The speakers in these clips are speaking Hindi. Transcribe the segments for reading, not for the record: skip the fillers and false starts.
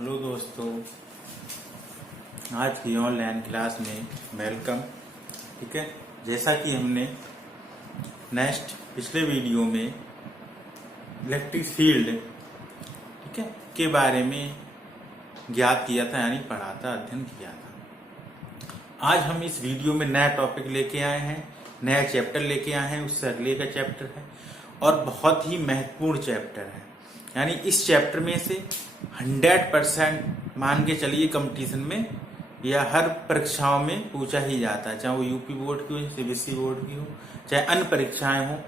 हेलो दोस्तों, आज की ऑनलाइन क्लास में वेलकम। ठीक है, जैसा कि हमने पिछले वीडियो में इलेक्ट्रिक फील्ड ठीक है के बारे में ज्ञात किया था, यानी पढ़ा था, अध्ययन किया था। आज हम इस वीडियो में नया टॉपिक लेके आए हैं, नया चैप्टर लेके आए हैं। उससे अगले का चैप्टर है और बहुत ही महत्वपूर्ण चैप्टर है। यानी इस चैप्टर में से 100% मान के चलिए कंपटीशन में या हर परीक्षाओं में पूछा ही जाता है, चाहे वो यूपी बोर्ड की हो, सीबीएसई बोर्ड की हो, चाहे अन्य परीक्षाएं हो।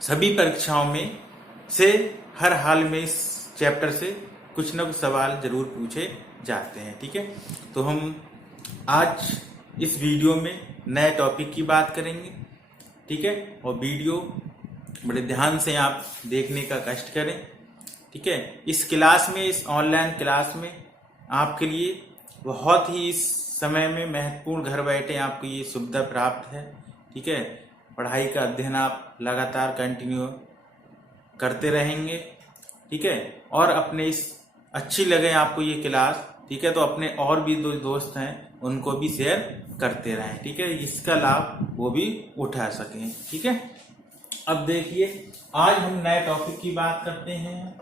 सभी परीक्षाओं में से हर हाल में इस चैप्टर से कुछ न कुछ सवाल जरूर पूछे जाते हैं। ठीक है, तो हम आज इस वीडियो में नए टॉपिक की बात करेंगे। ठीक है, और वीडियो बड़े ध्यान से आप देखने का कष्ट करें। ठीक है, इस क्लास में, इस ऑनलाइन क्लास में आपके लिए बहुत ही इस समय में महत्वपूर्ण घर बैठे आपको ये सुविधा प्राप्त है। ठीक है, पढ़ाई का अध्ययन आप लगातार कंटिन्यू करते रहेंगे। ठीक है, और अपने इस अच्छी लगे आपको ये क्लास, ठीक है, तो अपने और भी दो दोस्त हैं उनको भी शेयर करते रहें। ठीक है, इसका लाभ वो भी उठा सकें। ठीक है, अब देखिए, आज हम नए टॉपिक की बात करते हैं।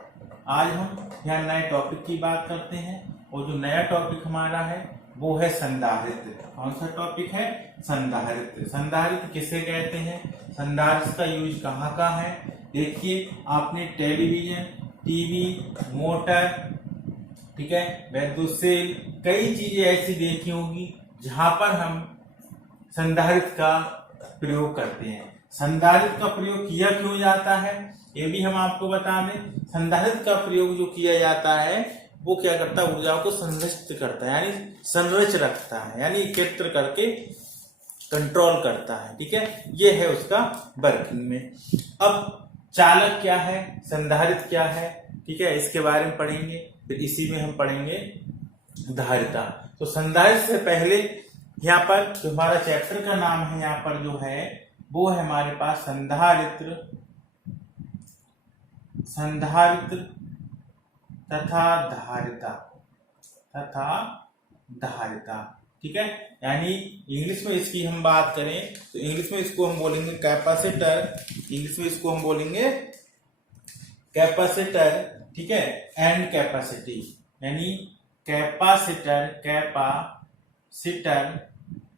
आज हम यहाँ नए टॉपिक की बात करते हैं और जो नया टॉपिक हमारा है वो है संधारित्र। कौन सा टॉपिक है? संधारित्र। संधारित्र किसे कहते हैं? संधारित्र का यूज कहाँ का है? देखिए, आपने टेलीविजन, टीवी, मोटर, ठीक है, विद्युत सेल, कई चीजें ऐसी देखी होंगी जहां पर हम संधारित्र का प्रयोग करते हैं। संधारित्र का प्रयोग किया क्यों जाता है ये भी हम आपको बता दें। संधारित्र का प्रयोग जो किया जाता है वो क्या करता है? ऊर्जा को संरक्षित करता है, यानी संरच रखता है, यानी एकत्र करके कंट्रोल करता है। ठीक है, ये है उसका वर्किंग में। अब चालक क्या है, संधारित्र क्या है, ठीक है, इसके बारे में पढ़ेंगे। फिर इसी में हम पढ़ेंगे धारिता। तो संधारित्र से पहले यहाँ पर जो हमारा चैप्टर का नाम है, यहाँ पर जो है वो है हमारे पास संधारित्र तथा धारिता। ठीक है, यानी इंग्लिश में इसकी हम बात करें तो इंग्लिश में इसको हम बोलेंगे कैपेसिटर। इंग्लिश में इसको हम बोलेंगे कैपेसिटर। ठीक है, एंड कैपेसिटी, यानी कैपेसिटर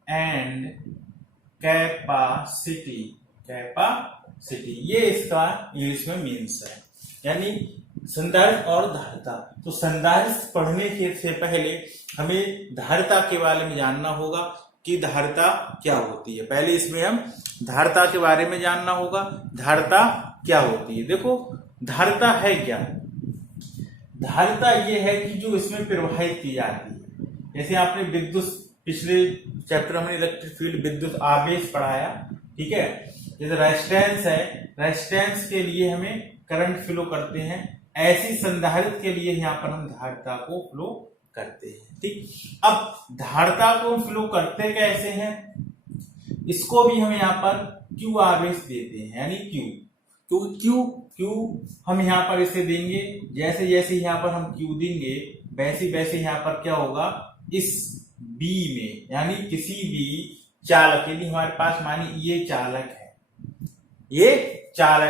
एंड कैपेसिटी, ये इसका इंग्लिश में मीन्स है, यानी संधारित्र और धारिता। तो संधारित्र पढ़ने के से पहले हमें धारिता के बारे में जानना होगा कि धारिता क्या होती है। पहले इसमें हम धारिता के बारे में जानना होगा, धारिता क्या होती है। देखो, धारिता है क्या? धारिता ये है कि जो इसमें प्रवाहित की जाती है। जैसे आपने विद्युत, पिछले चैप्टर में इलेक्ट्रिक फील्ड, विद्युत आवेश पढ़ाया। ठीक है, जैसे रेजिस्टेंस है, रेजिस्टेंस के लिए हमें करंट फ्लो करते हैं, ऐसी संधारित्र के लिए यहाँ पर हम धारिता को फ्लो करते हैं। ठीक, अब धारिता को फ्लो करते कैसे हैं? इसको भी हम यहाँ पर क्यू आवेश देते हैं, यानी क्यू हम यहाँ पर इसे देंगे। जैसे जैसे यहाँ पर हम क्यू देंगे वैसे वैसे यहाँ पर क्या होगा? इस बी में, यानी किसी भी चालक, यदि हमारे पास मानिए ये चालक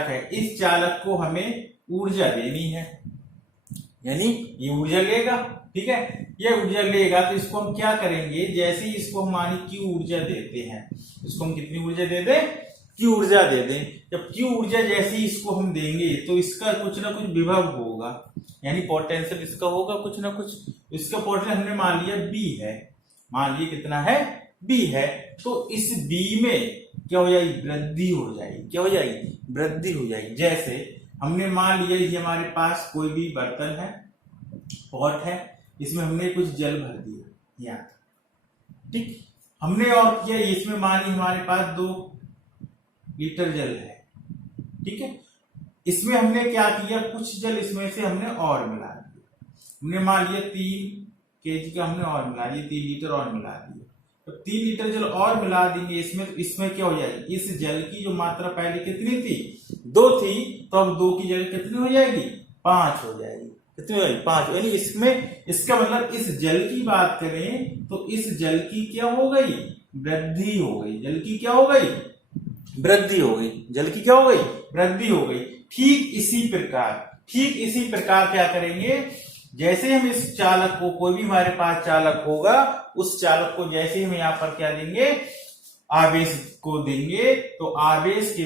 है, इस चालक को हमें ऊर्जा देनी है, यानी ये ऊर्जा लेगा। ठीक है, ये ऊर्जा लेगा तो इसको हम क्या करेंगे? जैसे ही इसको हम मानी क्यू ऊर्जा देते हैं, इसको हम कितनी ऊर्जा दे दें? क्यू ऊर्जा दे दें। जब क्यू ऊर्जा जैसे ही इसको हम देंगे तो इसका कुछ ना कुछ विभव होगा, यानी पोटेंशियल इसका होगा कुछ ना कुछ। इसका पोटेंशियल हमने मान लिया बी है, मान लिया कितना है? बी है। तो इस बी में क्या हो जाएगी? वृद्धि हो जाएगी। क्या हो जाएगी? वृद्धि हो जाएगी। जैसे हमने मान लिया ये हमारे पास कोई भी बर्तन है, पॉट है, इसमें हमने कुछ जल भर दिया यहाँ, ठीक, हमने और किया, इसमें मान ली हमारे पास 2 लीटर जल है। ठीक है, इसमें हमने क्या किया? कुछ जल इसमें से हमने और मिला दिया। हमने मान लिया 3 kg का हमने और मिला दिया, 3 लीटर और मिला दिया। तो 3 लीटर जल और मिला देंगे इसमें, तो इसमें क्या हो जाएगी? इस जल की जो मात्रा पहले कितनी थी? 2 थी, तो अब 2 की जगह कितनी हो जाएगी? 5 हो जाएगी। कितनी हो गई 5। यानी इसमें इसका मतलब इस जल की बात करें तो इस जल की क्या हो गई, वृद्धि हो गई। जल की क्या हो गई, वृद्धि हो गई। जल की क्या हो गई, वृद्धि हो गई। ठीक इसी प्रकार क्या करेंगे, जैसे हम इस चालक को, कोई भी हमारे पास चालक होगा, उस चालक को जैसे हम यहाँ पर क्या देंगे, आवेश को देंगे, तो आवेश के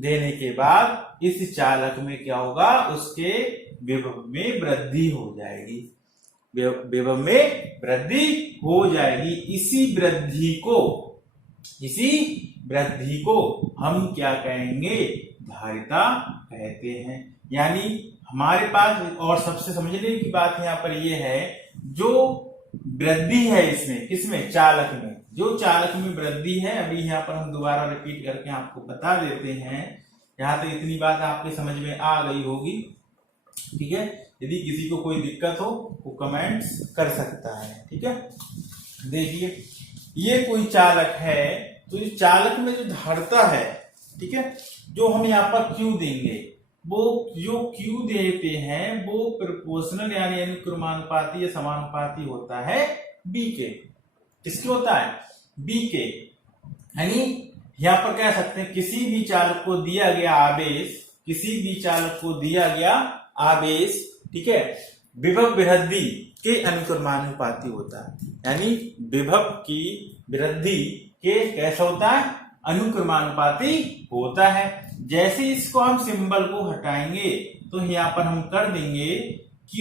देने के बाद इस चालक में क्या होगा, उसके विभव में वृद्धि हो जाएगी। विभव में वृद्धि हो जाएगी। इसी वृद्धि को हम क्या कहेंगे, धारिता कहते हैं। यानी हमारे पास, और सबसे समझने की बात यहाँ पर यह है, जो वृद्धि है इसमें, किसमें, चालक में, जो चालक में वृद्धि है, अभी यहाँ पर हम दोबारा रिपीट करके आपको बता देते हैं। यहाँ तक इतनी बात आपके समझ में आ गई होगी, ठीक है। यदि किसी को कोई दिक्कत हो वो कमेंट्स कर सकता है, ठीक है। देखिए ये कोई चालक है, तो इस चालक में जो धारिता है, ठीक है, जो हम यहाँ पर क्यू देंगे, वो जो क्यू देते हैं वो प्रोपोर्शनल यानी अनुक्रमानुपाती या समानुपाती होता है बी के। किसके होता है, बी के। यानी यहाँ पर कह सकते हैं किसी भी चालक को दिया गया आवेश, ठीक है, विभव वृद्धि के अनुक्रमानुपाती होता है। यानी विभव की वृद्धि के कैसा होता है, अनुक्रमानुपाती होता है। जैसे इसको हम सिंबल को हटाएंगे तो यहाँ पर हम कर देंगे Q,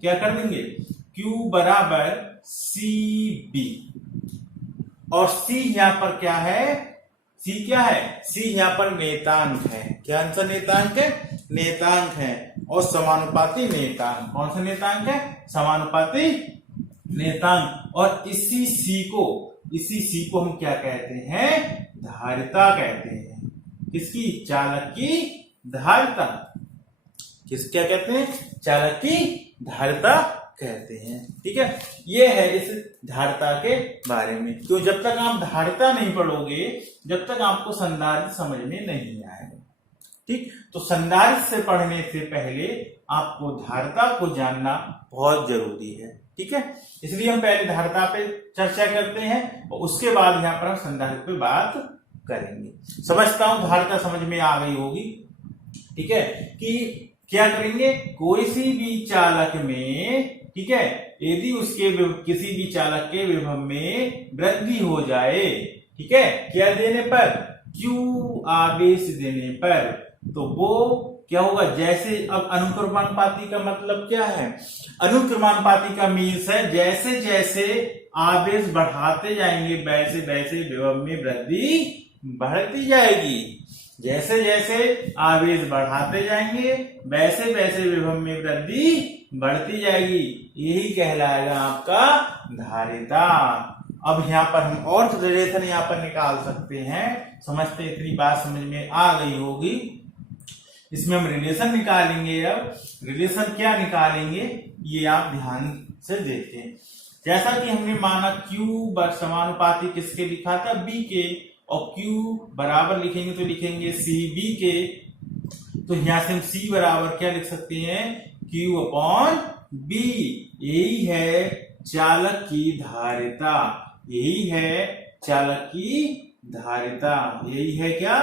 क्या कर देंगे, Q बराबर CB, और C यहाँ पर क्या है, C क्या है, C यहाँ पर नेतांक है। क्या आंसर नेतांक है, नेतांक है। और समानुपाती नेतांक, कौन सा नेतांक है, समानुपाती नेतांक। और इसी C को हम क्या कहते हैं, धारिता कहते हैं। किसकी, चालक की धारिता। क्या कहते हैं, चालक की धारिता कहते हैं, ठीक है। ये है इस धारिता के बारे में। तो जब तक आप धारिता नहीं पढ़ोगे, जब तक आपको संधारित्र समझ में नहीं आएगा, ठीक। तो संधारित्र से पढ़ने से पहले आपको धारिता को जानना बहुत जरूरी है, ठीक है। इसलिए हम पहले धारिता पे चर्चा करते हैं और उसके बाद यहाँ पर हम संधारित्र पे बात करेंगे। समझता हूं धारिता समझ में आ गई होगी, ठीक है। कि क्या करेंगे, कोई सी भी चालक में, ठीक है, यदि उसके किसी भी चालक के विभव में वृद्धि हो जाए, ठीक है, क्या देने पर, क्यू आवेश देने पर, तो वो क्या होगा, जैसे अब अनुक्रमानुपाती का मतलब क्या है, अनुक्रमानुपाती का मीन्स है जैसे जैसे आवेश बढ़ाते जाएंगे वैसे वैसे विभव में वृद्धि बढ़ती जाएगी। जैसे जैसे आवेश बढ़ाते जाएंगे वैसे वैसे विभव में वृद्धि बढ़ती जाएगी। यही कहलाएगा आपका धारिता। अब यहाँ पर हम और रिलेशन यहाँ पर निकाल सकते हैं। समझते, इतनी बात समझ में आ गई होगी। इसमें हम रिलेशन निकालेंगे। अब रिलेशन क्या निकालेंगे ये आप ध्यान से देखते हैं। जैसा कि हमने माना Q समानुपाती किसके लिखा था, B के, और Q बराबर लिखेंगे तो लिखेंगे CB के। तो यहां से हम C बराबर क्या लिख सकते हैं, Q अपॉन B। यही है चालक की धारिता, यही है चालक की धारिता, यही है क्या,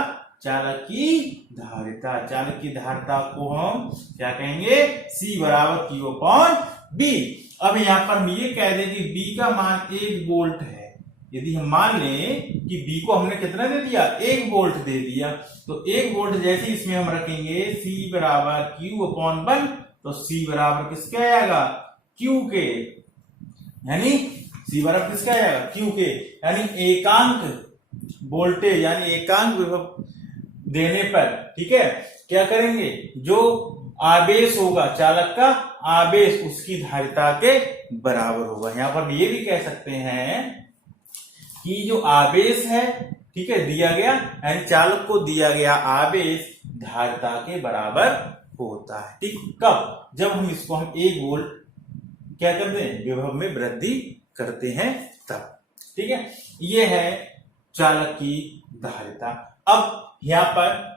चालक की धारिता। चालक की धारिता को हम क्या कहेंगे, C बराबर Q अपॉन B। अब यहाँ पर हम ये कह दें कि B का मान 1 वोल्ट है। यदि हम मान लें कि B को हमने कितना दे दिया, 1 वोल्ट दे दिया, तो 1 वोल्ट जैसे इसमें हम रखेंगे C बराबर Q अपॉन 1, तो C बराबर किसके आएगा, Q के। यानी C बराबर किसका आएगा, Q के। यानी एकांक वोल्टेज यानी एकांक विभव देने पर, ठीक है, क्या करेंगे, जो आवेश होगा चालक का आवेश उसकी धारिता के बराबर होगा। यहां पर ये भी कह सकते हैं कि जो आवेश है, ठीक है, दिया गया यानी चालक को दिया गया आवेश धारिता के बराबर होता है, ठीक। कब, जब हम इसको हम 1 वोल्ट क्या करते हैं, विभव में वृद्धि करते हैं तब, ठीक है। ये है चालक की धारिता। अब यहाँ पर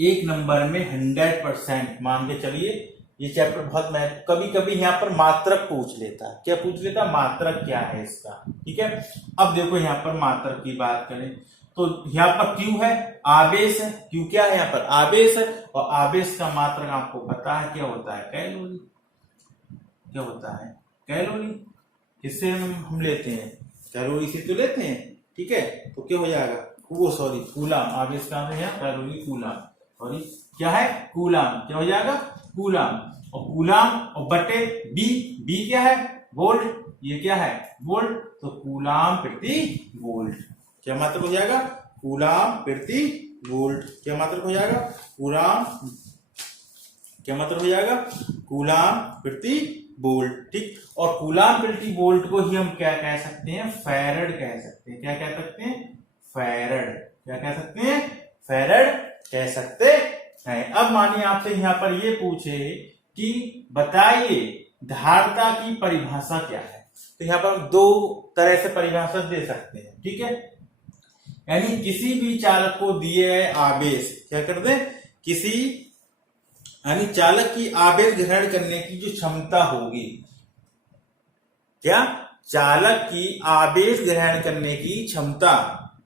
1 नंबर में 100% मान के चलिए ये चैप्टर बहुत कभी कभी यहाँ पर मात्रक पूछ लेता है। क्या पूछ लेता? मात्रक क्या है इसका। ठीक है, अब देखो यहाँ पर मात्रक की बात करें तो यहाँ पर क्यू है, आवेश है। क्यू क्या है? यहाँ पर आवेश है, और आवेश का मात्रक आपको पता है क्या होता है? कैलोरी। क्या होता है? कैलोरी। किससे हम लेते हैं? कैलोरी से तो लेते हैं। ठीक है, तो क्या हो जाएगा? वो सॉरी कूलाम। आवेश का है यहाँ कैलोरी, कूलाम। सॉरी क्या है? कूलाम। क्या हो जाएगा? कूलाम। और कूलाम और बटे बी। बी क्या है? वोल्ट। ये क्या है? वोल्ट। तो कूलाम प्रति वोल्ट। क्या मात्रक हो जाएगा? कूलाम प्रति वोल्ट। क्या मात्रक हो जाएगा? कूलाम। क्या मात्रक हो जाएगा? कूलाम प्रति वोल्ट। ठीक, और कूलाम प्रति वोल्ट को ही हम क्या कह सकते हैं? फैरड कह सकते हैं। क्या कह सकते हैं? फैरड। क्या कह सकते हैं? फैरड कह सकते हैं। अब मानिए आपसे यहाँ पर ये पूछे कि बताइए धारिता की परिभाषा क्या है, तो यहाँ पर दो तरह से परिभाषा दे सकते हैं। ठीक है, यानी किसी भी चालक को दिए गए आवेश, क्या कर दे? किसी यानी चालक की आवेश ग्रहण करने की जो क्षमता होगी, क्या? चालक की आवेश ग्रहण करने की क्षमता।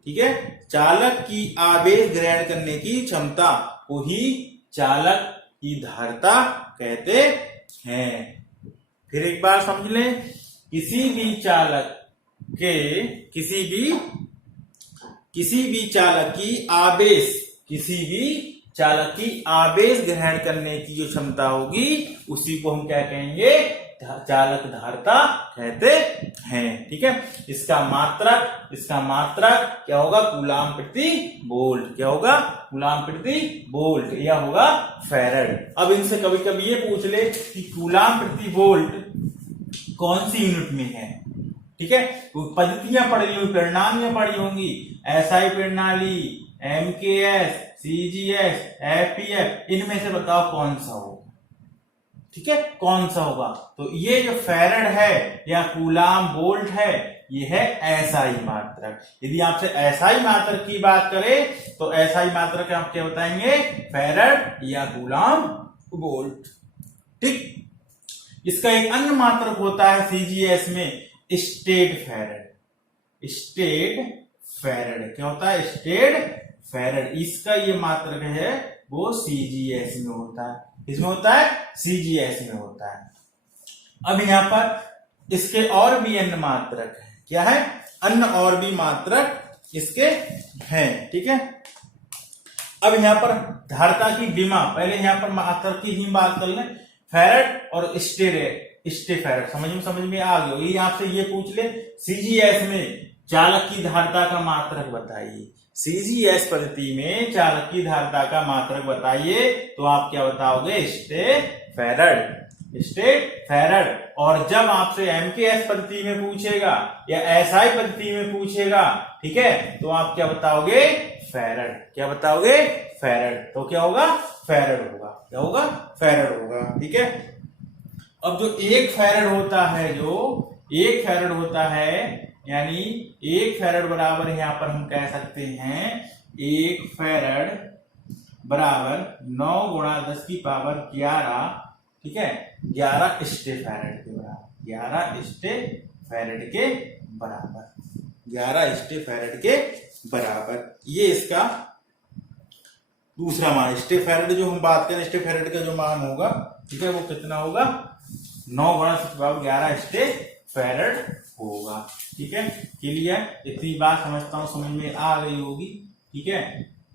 ठीक है, चालक की आवेश ग्रहण करने की क्षमता को ही चालक की धारिता कहते हैं। फिर एक बार समझ लें, किसी भी चालक के किसी भी चालक की आवेश ग्रहण करने की जो क्षमता होगी उसी को हम क्या कहेंगे? चालक धारिता कहते हैं। ठीक है, इसका मात्रक क्या होगा? कूलाम प्रति वोल्ट। क्या होगा? कूलाम प्रति वोल्ट, या होगा फैरड। अब इनसे कभी कभी ये पूछ ले कि कूलाम प्रति वोल्ट कौन सी यूनिट में है। ठीक है, पद्धतियां पढ़ी होंगी, प्रणालियां पढ़ी होंगी, एसआई प्रणाली, एमकेएस, सीजीएस, एपीएफ, इनमें से बताओ कौन सा होगा। ठीक है, कौन सा होगा? तो ये जो फैरड है या कूलाम वोल्ट है, ये है एसआई मात्रक। यदि आपसे एसआई मात्रक की बात करें तो एसआई मात्रक आप क्या बताएंगे? फैरड या कूलाम वोल्ट। ठीक, इसका एक अन्य मात्रक होता है सीजीएस में, स्टेड फैरड। स्टेड फैरड क्या होता है? Statfarad. इसका ये मात्रक है वो सीजीएस में होता है। इसमें होता है? सीजीएस में होता है। अब यहां पर इसके और भी अन्य मात्रक है। क्या है? अन्य और भी मात्रक इसके हैं। ठीक है, अब यहां पर धारिता की डिमा, पहले यहां पर मात्रक की ही बात कर लें। फैरड और स्टेफैरड समझ में आ गया। ये आपसे ये पूछ ले सीजीएस में चालक की धारिता का मात्रक बताइए। सीजीएस पद्धति में चालक की धारिता का मात्रक बताइए, तो आप क्या बताओगे? स्टेफैरड। और जब आपसे एमकेएस पद्धति में पूछेगा या एसआई पद्धति में पूछेगा, ठीक है, तो आप क्या बताओगे? फैरड। क्या बताओगे? फैरड। तो क्या होगा? फैरड होगा। क्या होगा? फैरड होगा। ठीक है, अब जो एक फैरड होता है यानी एक फैरड बराबर यहां पर हम कह सकते हैं, एक फैरड बराबर 9 गुणा 10 की पावर 11। ठीक है, 11 स्टेफैरड के बराबर। 11 स्टेफैरड के बराबर। ये इसका दूसरा मान। स्टेफैरड जो हम बात करें, स्टेफैरड का जो मान होगा, ठीक है, वो कितना होगा? 9 गुणा 10 की पावर 11 स्टेफैरड होगा। ठीक है, क्लियर? इतनी बात समझता हूं समझ में आ गई होगी। ठीक है,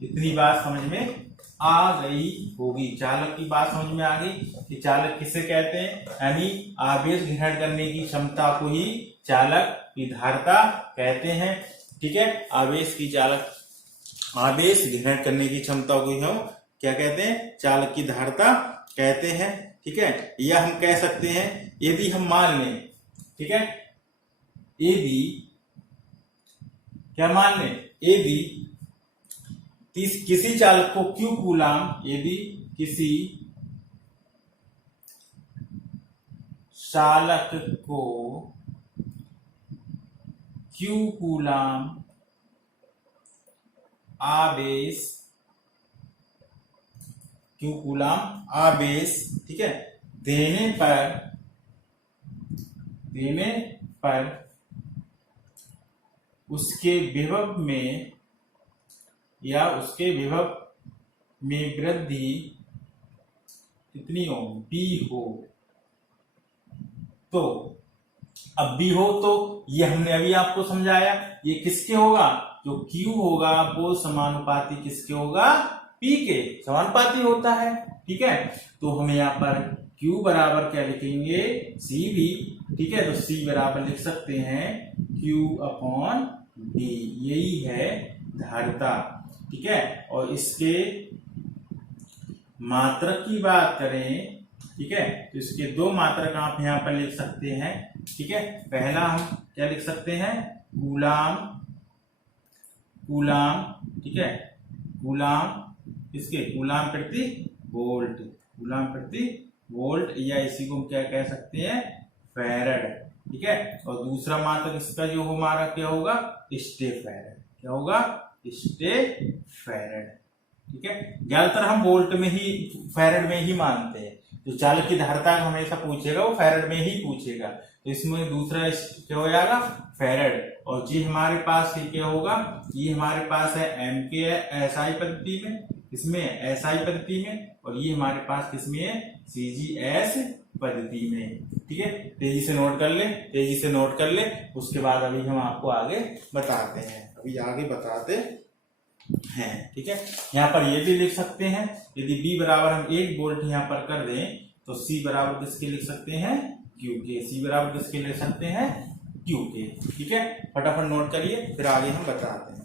इतनी बात समझ में आ गई होगी। चालक की बात समझ में आ गई कि चालक किसे कहते हैं, यानी आवेश ग्रहण करने की क्षमता को ही चालक की धारिता कहते हैं। ठीक है, आवेश ग्रहण करने की क्षमता को ही हम क्या कहते हैं? चालक की धारिता कहते हैं। ठीक है, या हम कह सकते हैं, यदि हम मान लें, ठीक है, यदि क्या मान लें? यदि किसी चालक को क्यू कूलाम, यदि किसी चालक को क्यू कूलाम आवेश, ठीक है, देने पर उसके विभव में या उसके विभव में वृद्धि कितनी हो, b हो। तो अब b हो तो ये हमने अभी आपको समझाया, ये किसके होगा, जो q होगा वो समानुपाती किसके होगा, p के समानुपाती होता है। ठीक है, तो हम यहाँ पर q बराबर क्या लिखेंगे, c भी। ठीक है, तो c बराबर लिख सकते हैं q/b, यही है धारिता। ठीक है, और इसके मात्रक की बात करें, ठीक है, तो इसके दो मात्रक आप यहाँ पर लिख सकते हैं। ठीक है, पहला हम क्या लिख सकते हैं, कूलाम। ठीक है, कूलाम इसके कूलाम प्रति वोल्ट, या इसी को हम क्या कह सकते हैं, फैरड। ठीक है, और दूसरा मात्रक इसका जो हमारा क्या होगा, स्टेफैरड। क्या होगा, स्टेफैरड। ठीक है, ज्यादातर हम वोल्ट में ही, फैरड में ही मानते हैं। जो चालक की धारिता हमेशा पूछेगा वो फैरड में ही पूछेगा, तो इसमें दूसरा क्या हो जाएगा, फैरड। और जी हमारे पास क्या होगा, ये हमारे पास है एम के एसआई पद्धति में, इसमें एसआई पद्धति में, और ये हमारे पास किसमें है, सीजीएस पद्धति में। ठीक है, तेजी से नोट कर ले, उसके बाद अभी हम आपको आगे बताते हैं। ठीक है, यहाँ पर ये भी लिख सकते हैं, यदि B बराबर हम 1 वोल्ट यहाँ पर कर दें तो C बराबर किसके लिख सकते हैं, Q के। C बराबर किसके लिख सकते हैं, Q के। ठीक है, फटाफट नोट करिए, फिर आगे हम बताते हैं।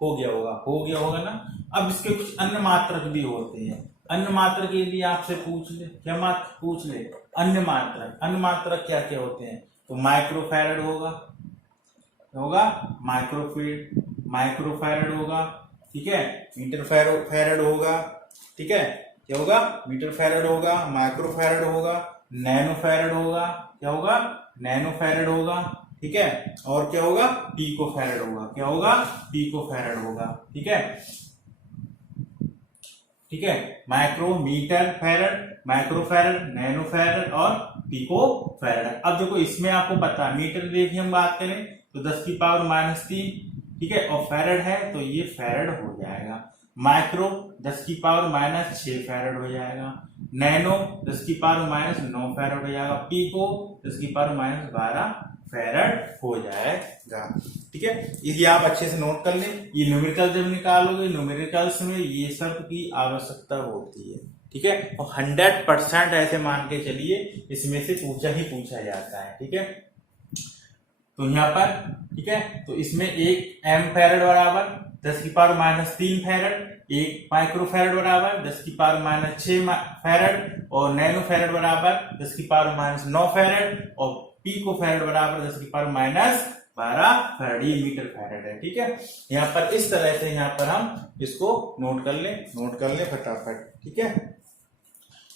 हो गया होगा ना। अब इसके कुछ अन्य मात्रक भी होते हैं। अन्य मात्रक यदि आपसे पूछ ले, क्या मात्रक पूछ ले, अन्य मात्रक क्या क्या होते हैं, तो माइक्रोफैरड होगा, माइक्रोफैरड होगा। ठीक है, मीटर फैरड होगा। ठीक है, क्या होगा, मीटर फैरड होगा, माइक्रोफैरड होगा, नैनोफैरड होगा। क्या होगा, नैनोफैरड होगा। ठीक है, और क्या होगा, पिकोफैरड होगा। क्या होगा, पिकोफैरड होगा। ठीक है, माइक्रोमीटर फैरड, माइक्रोफैरड, नैनोफैरड और पिकोफैरड। अब देखो इसमें आपको पता है, मीटर देखिए हम बात करें तो 10⁻³ ठीक है, और फैरड है तो ये फैरड हो जाएगा। माइक्रो 10⁻⁶ फैरड हो जाएगा, नैनो 10⁻⁹ फैरड हो जाएगा, पिको 10⁻12 फैरड हो जाएगा। ठीक है, यदि आप अच्छे से नोट कर लें, ये न्यूमेरिकल जब निकालोगे, न्यूमेरिकल्स में ये सब की आवश्यकता होती है। ठीक है, और 100% ऐसे मान के चलिए इसमें से पूछा जाता है। ठीक है, तो यहाँ पर ठीक है, तो इसमें एक एम फैरड बराबर 10⁻³ फैरड, एक माइक्रोफैरड बराबर 10⁻⁶ फैरड, और नैनो फैरड बराबर 10⁻⁹ फैरड, और पिकोफैरड बराबर 10⁻12 फैरड। ये मीटर फैरड है। ठीक है, यहाँ पर इस तरह से यहाँ पर हम इसको नोट कर ले फटाफट। ठीक है,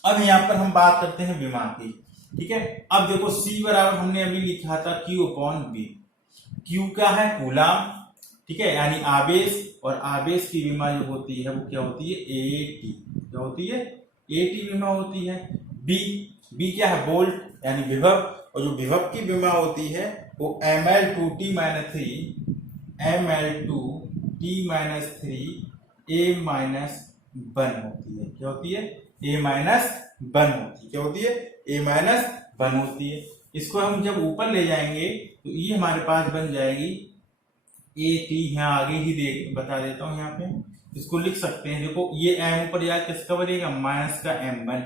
अब यहाँ पर हम बात करते हैं विमा की। ठीक है, अब देखो C बराबर हमने अभी लिखा था Q/B। Q क्या है, कूलाम। ठीक है, यानी आवेश, और आवेश की विमा जो होती है वो क्या होती है, AT। क्या होती है, AT विमा होती है। B क्या है, वोल्ट यानी विभव, और जो विभव की विमा होती है वो mL2T-3 A-1 होती है। क्या होती है, A-1 होती है। क्या होती है, A-1 होती है। इसको हम जब ऊपर ले जाएंगे तो ये हमारे पास बन जाएगी AT। यहाँ आगे ही बता देता हूँ, यहाँ पे इसको लिख सकते हैं। देखो ये M ऊपर जाए किसका बनेगा, माइनस का M1,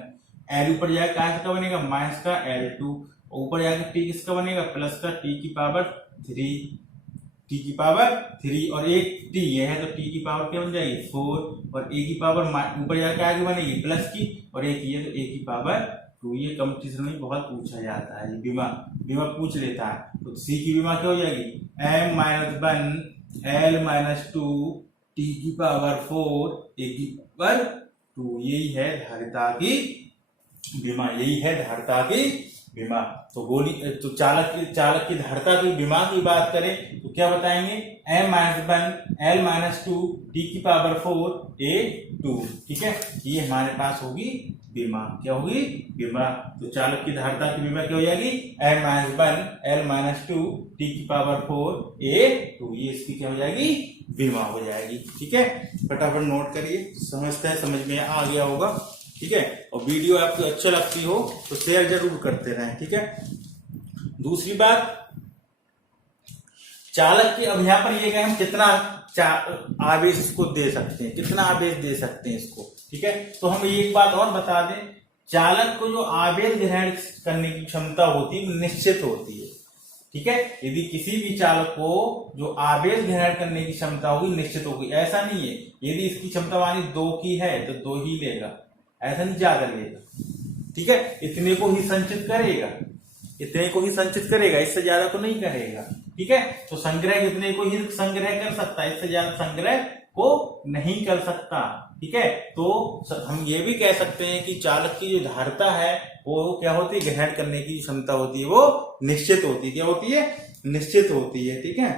L ऊपर जाए किसका बनेगा, माइनस का L2, ऊपर जाके T किसका बनेगा, प्लस का T⁻3, और एक T ये है तो T की पावर क्या बन जाएगी, 4, और A की पावर ऊपर जाके आगे बनेगी प्लस की, और एक ये तो A की पावर 2। ये कंपटीशन में बहुत पूछा जाता है, विमा पूछ लेता है। तो C की विमा क्या हो जाएगी, M-1 L-2 T की पावर 4 A की पावर 2। यही है धारिता की विमा, तो तो चालक की धारिता की विमा की बात करें तो क्या बताएंगे, m-1 L-2 T⁴ ठीक है, ये हमारे पास होगी विमा। क्या होगी, विमा। तो चालक की धारिता की विमा क्या हो जाएगी, m-1 L-2 T⁴ ये इसकी क्या हो जाएगी, विमा हो जाएगी। ठीक है, फटाफट नोट करिए, समझते हैं, समझ में आ गया होगा। ठीक है, और वीडियो आपको अच्छा लगती हो तो शेयर जरूर करते रहें। ठीक है, दूसरी बात, चालक की, अब यहाँ पर ये कि हम कितना आवेश इसको दे सकते हैं, कितना आवेश दे सकते हैं इसको। ठीक है, तो हम एक बात और बता दें, चालक को जो आवेश ग्रहण करने की क्षमता होती है निश्चित होती है। ठीक है, यदि किसी भी चालक को जो आवेश ग्रहण करने की क्षमता होगी निश्चित होगी। ऐसा नहीं है यदि इसकी क्षमता मानी 2 की है तो 2 ही लेगा, ऐसा नहीं ज्यादा लेगा। ठीक है, इतने को ही संचित करेगा, इतने को ही संचित करेगा, इससे ज्यादा को नहीं करेगा। ठीक है, तो संग्रह इतने को ही संग्रह कर सकता है, इससे ज्यादा संग्रह को नहीं कर सकता। ठीक है, तो हम ये भी कह सकते हैं कि चालक की जो धारिता है वो क्या होती है, ग्रहण करने की क्षमता होती है वो निश्चित होती है। क्या होती है, निश्चित होती है। ठीक है,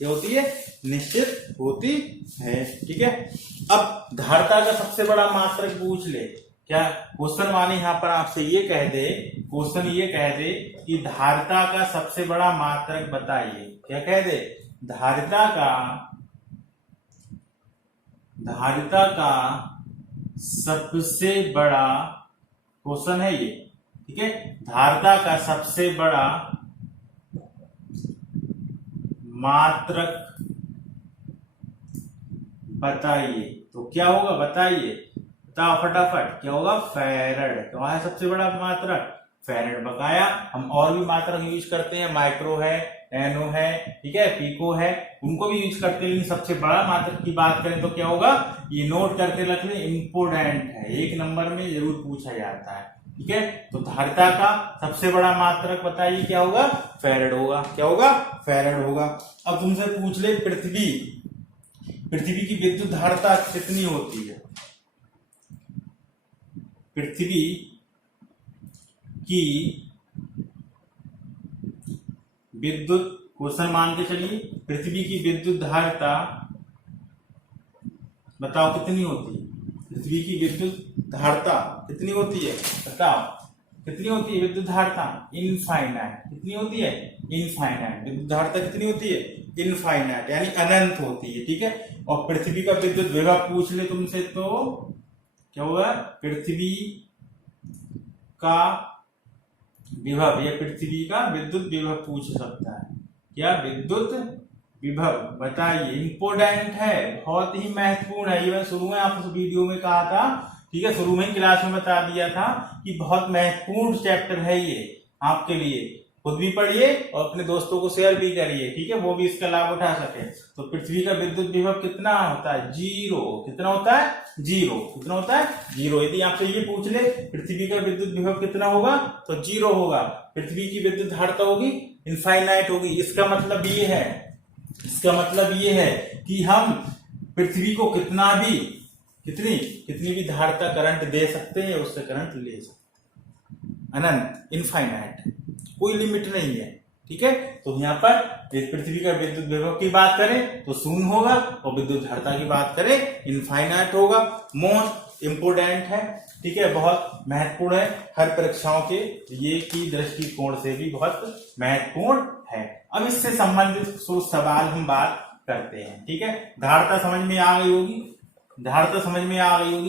क्या होती है, निश्चित होती है। ठीक है, अब धारिता का सबसे बड़ा मात्रक पूछ ले, क्या क्वेश्चन वाले यहां पर आपसे ये कह दे, क्वेश्चन ये कह दे कि धारिता का सबसे बड़ा मात्रक बताइए। क्या कह दे, धारिता का सबसे बड़ा, क्वेश्चन है ये। ठीक है, धारिता का सबसे बड़ा मात्रक बताइए। तो क्या होगा, बताइए, बताओ फटाफट, क्या होगा, फैराड। तो है सबसे बड़ा मात्रक फैराड। बकाया हम और भी मात्रक यूज करते हैं, माइक्रो है, नैनो है, ठीक है, पिको है, उनको भी यूज करते हैं, लेकिन सबसे बड़ा मात्रक की बात करें तो क्या होगा, ये नोट करके रख लें, इंपोर्टेंट है, 1 नंबर में जरूर पूछा जाता है। ठीक है, तो धारिता का सबसे बड़ा मात्रक बताइए, क्या होगा, फैराड होगा। क्या होगा, फैराड होगा। अब तुमसे पूछ ले, पृथ्वी की विद्युत धारिता कितनी होती है, पृथ्वी की विद्युत, क्वेश्चन मान के चलिए, पृथ्वी की विद्युत धारिता बताओ कितनी होती है, पृथ्वी की विद्युत धारिता कितनी होती है, बताओ कितनी होती है विद्युत धारिता, इनफाइनाइट। कितनी होती है, इनफाइनाइट। विद्युत धारिता कितनी होती है, इनफाइनाइट, यानी अनंत होती है। ठीक है, और पृथ्वी का विद्युत विभव पूछ ले तुमसे तो क्या होगा, पृथ्वी का विभव या पृथ्वी का विद्युत विभव पूछ सकता है। क्या, विद्युत विभव बताइए, इंपोर्टेंट है, बहुत ही महत्वपूर्ण है। ये मैं शुरू में आपको वीडियो में कहा था, ठीक है, शुरू में ही क्लास में बता दिया था कि बहुत महत्वपूर्ण चैप्टर है ये आपके लिए। खुद भी पढ़िए और अपने दोस्तों को शेयर भी करिए, ठीक है, वो भी इसका लाभ उठा सके। तो पृथ्वी का विद्युत विभव कितना होता है, 0। कितना होता है, 0। कितना होता है, 0। यदि आपसे ये पूछ ले पृथ्वी का विद्युत विभव कितना होगा तो 0 होगा। पृथ्वी की विद्युत धारिता होगी इनफाइनाइट होगी। इसका मतलब ये है कि हम पृथ्वी को कितनी भी धारिता करंट दे सकते हैं, उससे करंट ले सकते हैं, अनंत, इनफाइनाइट, कोई लिमिट नहीं है। ठीक है, तो यहाँ पर पृथ्वी का विद्युत विभव की बात करें तो 0 होगा और विद्युत धारिता की बात करें इनफाइनाइट होगा। मोस्ट इंपोर्टेंट है, ठीक है, बहुत महत्वपूर्ण है, हर परीक्षाओं के ये की दृष्टिकोण से भी बहुत महत्वपूर्ण है। अब इससे संबंधित कुछ सवाल हम बात करते हैं। ठीक है, धारिता समझ में आ गई होगी,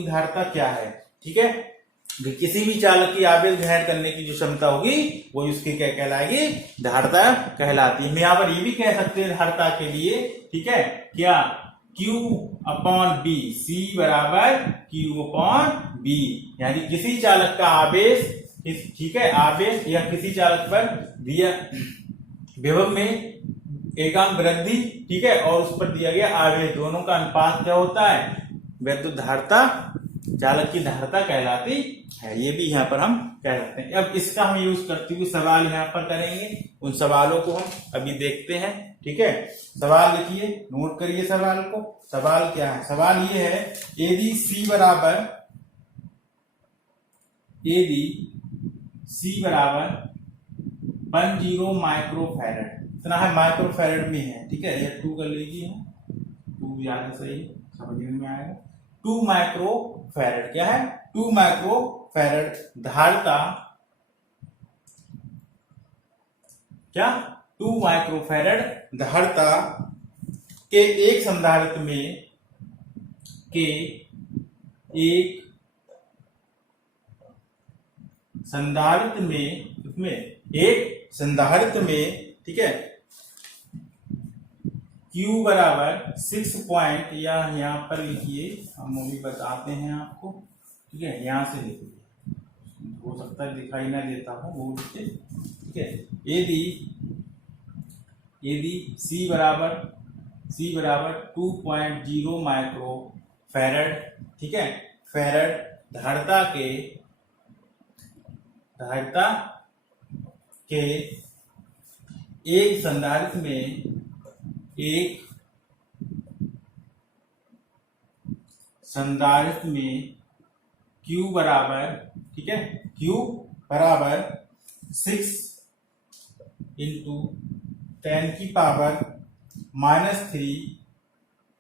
धारिता क्या है। ठीक है, किसी भी चालक की आवेश ग्रहण करने की जो क्षमता होगी वो उसकी क्या कहलाएगी, धारिता कहलाती है। हम यहाँ पर ये भी कह सकते हैं धारिता के लिए, ठीक है, क्या, Q/B, C बराबर Q/B, यानी किसी चालक का आवेश, ठीक है, आवेश या किसी चालक पर दिया विभव में एकांक वृद्धि, ठीक है, और उस पर दिया गया आवेश, दोनों का अनुपात क्या होता है, विद्युत धारिता, चालक की धारिता कहलाती है। ये भी यहाँ पर हम कह सकते हैं। अब इसका हम यूज करते हुए सवाल यहाँ पर करेंगे, उन सवालों को हम अभी देखते हैं। ठीक है, सवाल लिखिए, नोट करिए सवाल को। सवाल क्या है, सवाल ये है, यदि C बराबर 10 माइक्रोफैरड, इतना है माइक्रोफैरड में है, ठीक है। ये 2 कर लीजिए, 2 याद है, सही समझ में आएगा। 2 माइक्रोफैरड क्या है, 2 माइक्रोफैरड धारिता, क्या 2 माइक्रोफैरड धारिता के एक संधारित्र में, के एक संधारित्र में, इसमें एक संधारित्र में, ठीक है, Q बराबर 6 पॉइंट, या यहाँ पर लिखिए, हम वो भी बताते हैं आपको, ठीक है। यहाँ से लिखिए, हो सकता है दिखाई ना देता हो बोर्ड से, ठीक है। यदि यदि C बराबर 2.0 माइक्रो फैरड, ठीक है, फैरड धारिता के एक संधारित्र में, एक संधारित्र में Q बराबर, ठीक है, Q बराबर 6 इंटू 10 की पावर -3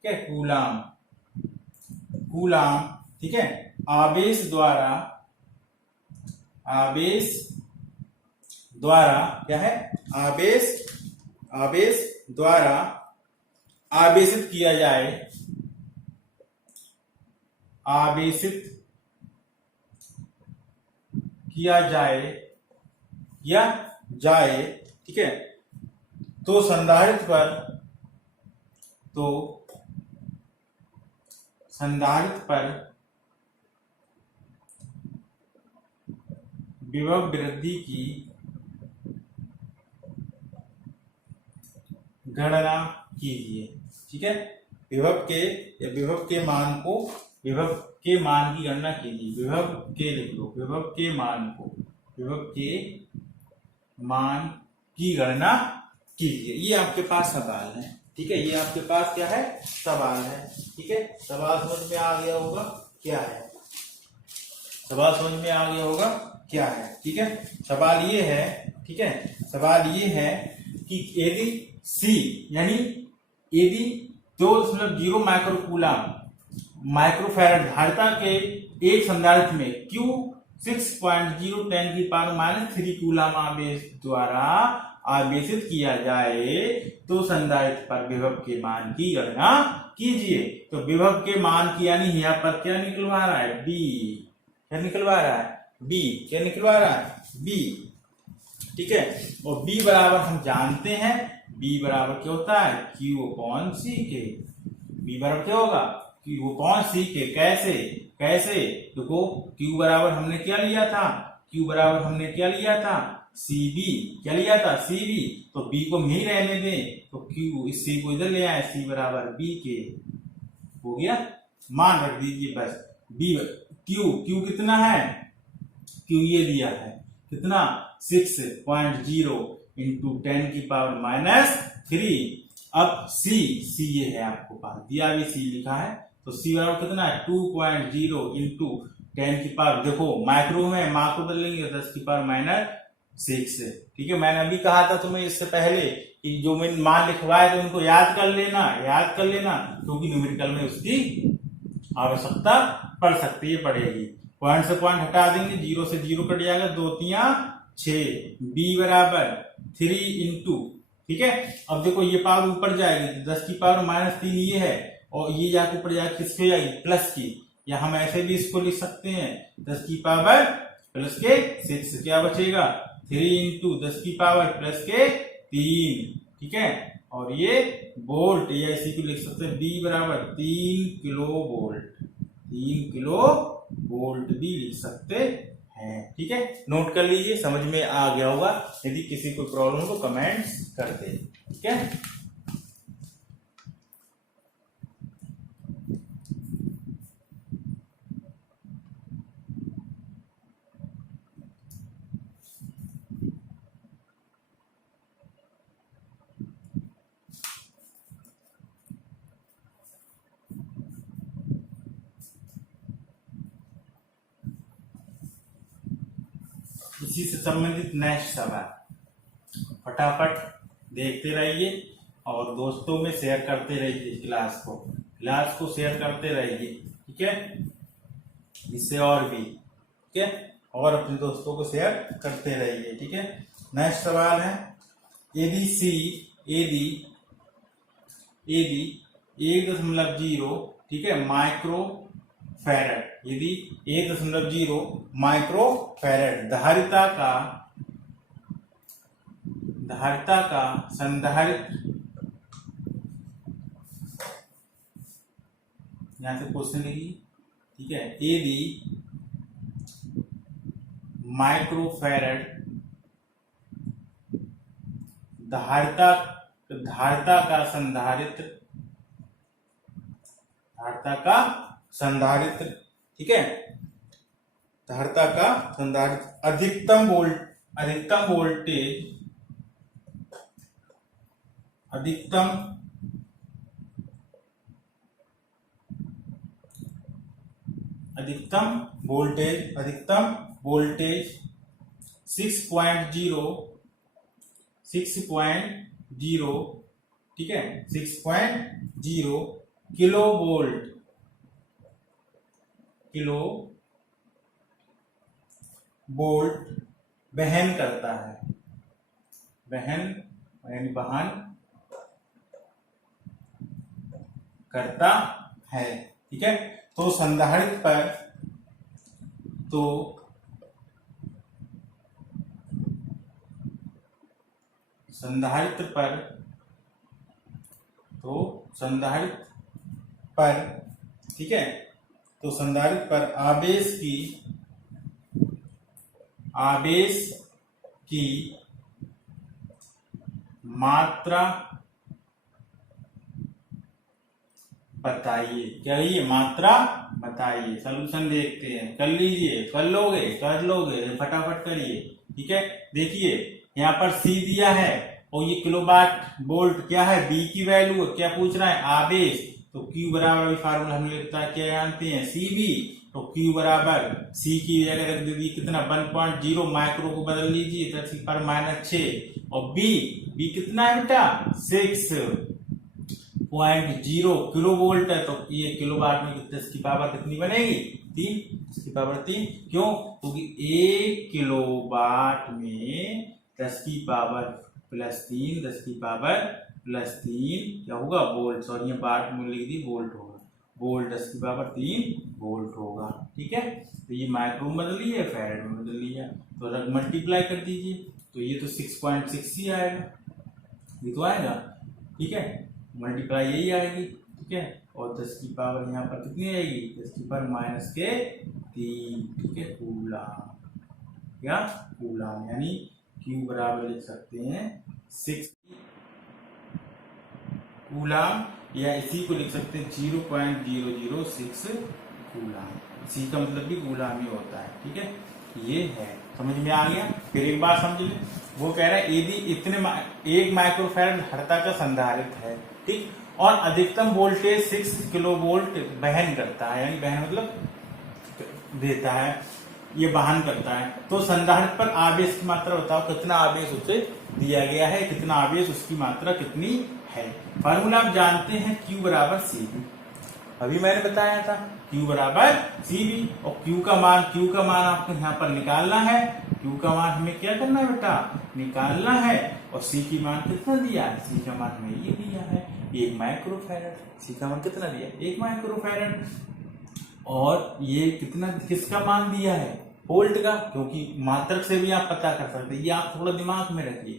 क्या कूलाम, ठीक है, आवेश द्वारा क्या है, आवेश द्वारा आवेशित किया जाए, ठीक है। तो संधारित्र पर विभव वृद्धि की गणना कीजिए, ठीक है। विभव के मान की गणना कीजिए, लिख लो, विभव के मान की गणना कीजिए। ये आपके पास सवाल है, ठीक है, ये आपके पास क्या है, सवाल है, ठीक है। सवाल समझ में आ गया होगा क्या है, सवाल समझ में आ गया होगा क्या है, ठीक है। सवाल ये है, ठीक है, सवाल ये है कि यदि C यानी यदि 2.0 माइक्रोफैरड धारिता के एक संधारित्र में Q 6.0 10 की पावर -3 कूलाम आवेश द्वारा आवेशित किया जाए, तो संधारित्र पर विभव के मान की गणना कीजिए। तो विभव के मान की, यानी यहाँ पर क्या निकलवा रहा है, B, क्या निकलवा रहा है, B, क्या निकलवा रहा है, B, ठीक है। और B बराबर हम जानते हैं, B बराबर क्या होता है, Q/C के, B बराबर क्या होगा, Q/C के। कैसे देखो, Q बराबर हमने क्या लिया था, CB, क्या लिया था, CB, तो B को नहीं रहने दें, तो Q, इस C को इधर ले आए, C बराबर B के, हो गया, मान रख दीजिए बस। B Q कितना है, Q ये दिया है कितना, 6.0 इंटू 10 की पावर -3। अब C ये है, आपको पास दिया भी, C लिखा है, तो C बराबर कितना है, 2.0 इंटू 10 की पावर, देखो माइक्रो में माँ को बदलेंगे, 10 की पावर -6, ठीक है। मैंने अभी कहा था तुम्हें इससे पहले कि जो मैंने मान लिखवाए तो उनको याद कर लेना, क्योंकि न्यूमेरिकल में उसकी आवश्यकता पड़ सकती है, पड़ेगी। पॉइंट से पॉइंट हटा देंगे, 0 से 0 कट जाएगा, 2 3 6, B बराबर 3 इंटू, ठीक है। अब देखो ये पावर ऊपर जाएगी, 10 की पावर -3 ये है, और ये जाके ऊपर जाके किसके जाएगी, प्लस की, या हम ऐसे भी इसको लिख सकते हैं, 10 की पावर प्लस के 6, क्या बचेगा, 3 इंटू 10 की पावर प्लस के 3, ठीक है। और ये वोल्ट, या इसी को लिख सकते हैं, B बराबर 3 किलो वोल्ट भी लिख सकते हैं, ठीक है। नोट कर लीजिए, समझ में आ गया होगा। यदि किसी को प्रॉब्लम हो तो कमेंट्स कर दे, ठीक है। इसी से संबंधित नेक्स्ट सवाल, फटाफट देखते रहिए और दोस्तों में शेयर करते रहिए क्लास को शेयर करते रहिए, ठीक है, इससे और भी, ठीक है, और अपने दोस्तों को शेयर करते रहिए, ठीक है। नेक्स्ट सवाल है एडी 1.0, ठीक है, माइक्रो फैरड, यदि 1.0 माइक्रो फैरड धारिता का संधारित्र, यहां से क्वेश्चन लिखिए, ठीक है, यदि माइक्रो फैरड धारिता का संधारित्र, ठीक है, धारिता का संधारित्र अधिकतम वोल्टेज 6.0, ठीक है, 6.0 किलो वोल्ट वहन करता है, वहन करता है, ठीक है। तो संधारित्र पर ठीक है, तो संधारित्र पर आवेश की मात्रा बताइए। क्या ये मात्रा बताइए। सोल्यूशन देखते हैं, कर लीजिए, कर लोगे फटाफट करिए, ठीक है। देखिए यहाँ पर सी दिया है और ये किलोवाट वोल्ट क्या है, बी की वैल्यू क्या पूछ रहा है, आवेश। तो Q बराबर फार्मूला हम लिखता है, क्या जानते हैं, CV। तो Q बराबर C की जगह रख दीजिए कितना 1.0, माइक्रो को बदल लीजिए 10⁻⁶, और B कितना है बेटा 6.0 किलो वोल्ट है। तो ये किलोवाट में 10 की पावर कितनी बनेगी, 3, 10 की पावर 3। क्यों, क्योंकि 1 किलोवाट में 10 की पावर +3, 10 की पावर +3 क्या होगा, वोल्ट। और ये वाट में लिख दी, वोल्ट होगा, वोल्ट 10 की पावर 3 वोल्ट होगा, ठीक है। तो ये माइक्रो में बदल लिया, फैरेड में बदल लिया, तो अगर मल्टीप्लाई कर दीजिए तो ये तो 6.6 ही आएगा, ये तो आएगा, ठीक है, मल्टीप्लाई यही आएगी, ठीक है। और 10 की पावर यहाँ पर कितनी आएगी, 10 की पावर -3, ठीक है, कूलाम, यानी Q बराबर लिख सकते हैं 6 कूलाम, या इसी को लिख सकते हैं 0.006 कूलाम। इसी का मतलब भी कूलाम ही होता है, ठीक है। ये है, समझ में आ गया। फिर एक बार समझ लें, वो कह रहा है यदि 1 माइक्रोफैरड धारिता का संधारित्र है, ठीक, और अधिकतम वोल्टेज 6 किलो वोल्ट वहन करता है, यानी वहन मतलब देता है, ये वहन करता है, तो संधारित्र पर आवेश की मात्रा बताओ, कितना आवेश उसे दिया गया है, कितना आवेश, उसकी मात्रा कितनी है। फार्मूला आप जानते हैं, Q बराबर CV, अभी मैंने बताया था, Q बराबर CV, और Q का मान आपको यहाँ पर निकालना है। Q का मान हमें क्या करना है बेटा, निकालना है। और C की मान कितना दिया है, C का मान हमें ये दिया है 1 माइक्रोफैरड। C का मान कितना दिया, 1 माइक्रोफैरड। और ये कितना, किसका मान दिया है, वोल्ट का, क्योंकि मात्रक से भी आप पता कर सकते हैं, ये आप थोड़ा दिमाग में रखिए।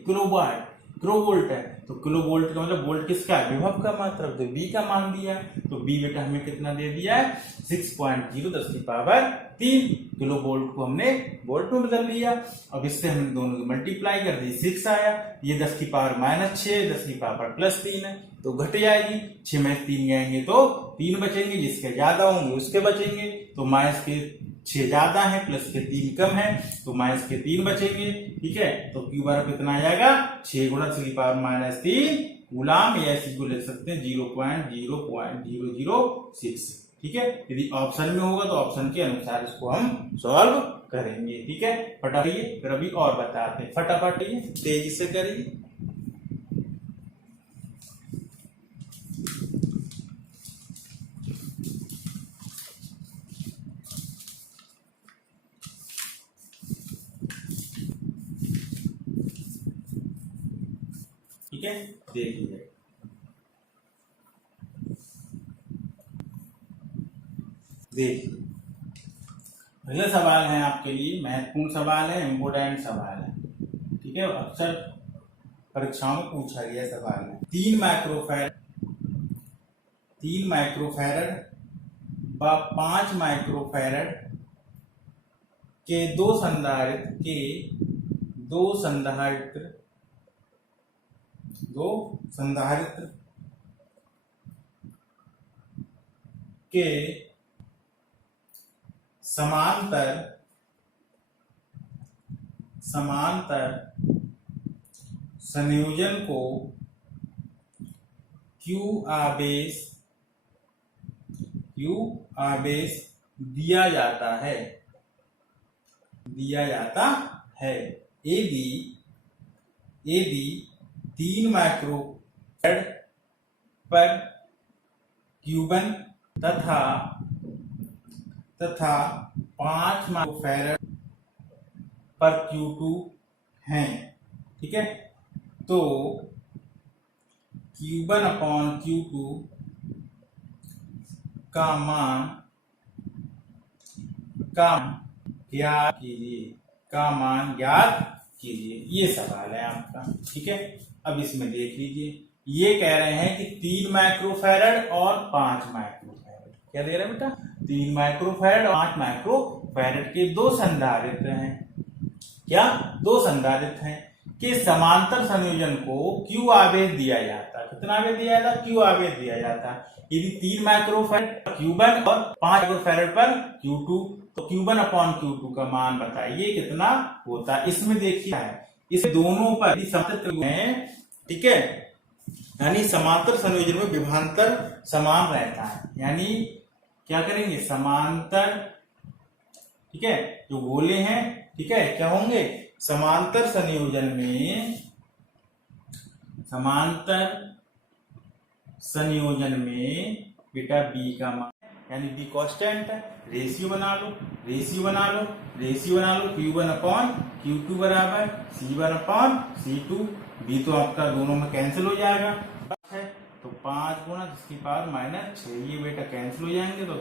किलो वोल्ट है, तो किलो वोल्ट का मतलब वोल्ट किसका है, विभव का मात्रक, तो B का मान दिया, तो B बेटा हमें कितना दे दिया है 6.0 10 की पावर 3 किलो वोल्ट को हमने वोल्ट में बदल लिया। अब इससे हमने दोनों की मल्टीप्लाई कर दी, 6 आया, ये 10 की पावर -6, 10 की पावर +3 है, तो घट जाएगी, 6 में 3 जाएंगे तो 3 बचेंगे, जिसके ज्यादा होंगे उसके बचेंगे, तो माइनस के 6 ज्यादा है, प्लस के 3 कम है, तो माइनस के 3 बचेंगे, ठीक है। तो Q बराबर कितना आ जाएगा, 6 × 10 की पावर -3 कूलाम, या इसी को लिख सकते हैं 0.006, ठीक है। यदि ऑप्शन में होगा तो ऑप्शन के अनुसार इसको हम सॉल्व करेंगे, ठीक है। फटाफट, फिर अभी और बताते हैं, फटाफट तेजी से करिए। ठीक है, देखिए अगला सवाल है आपके लिए महत्वपूर्ण सवाल है, इम्पोर्टेंट सवाल है, ठीक है, अक्सर परीक्षाओं में पूछा गया सवाल है। 3 माइक्रोफैरड व 5 माइक्रोफैरड के दो संधारित्र के समांतर संयोजन को Q आवेश दिया जाता है यदि 3 माइक्रोफैरड पर Q1 तथा 5 माइक्रोफैरड पर Q2 हैं, ठीक है। तो Q1 अपॉन Q2 का मान ज्ञात कीजिए, ये सवाल है आपका, ठीक है। अब इसमें देख लीजिए, ये कह रहे हैं कि 3 माइक्रोफैरड और 5 माइक्रोफैरड, क्या दे रहे हैं बेटा, 3 माइक्रोफैरड और 5 माइक्रोफैरड के दो संधारित्र हैं, क्या दो संधारित्र हैं के समांतर संयोजन को Q आवेश दिया जाता है। कितना आवेश दिया जाता है? Q आवेश दिया जाता है। यदि 3 माइक्रोफैरड पर Q1 और 5 माइक्रोफैरड पर Q2, तो Q1 अपॉन Q2 का मान बताइए कितना होता है। इसमें देखिए इस दोनों पर समांतर है, ठीक है, यानी समांतर संयोजन में विभवांतर समान रहता है, यानी क्या करेंगे, समांतर, ठीक है, जो गोले हैं, ठीक है, क्या होंगे, समांतर संयोजन में बेटा B का मान, यानी B कांस्टेंट है, रेशियो बना लो Q1 अपॉन Q2 बराबर C1 अपॉन C2, B तो आपका दोनों में कैंसिल हो जाएगा, है तो 5 गुणा जिसकी पावर -6, ये बेटा कैंसिल हो जाएंगे, तो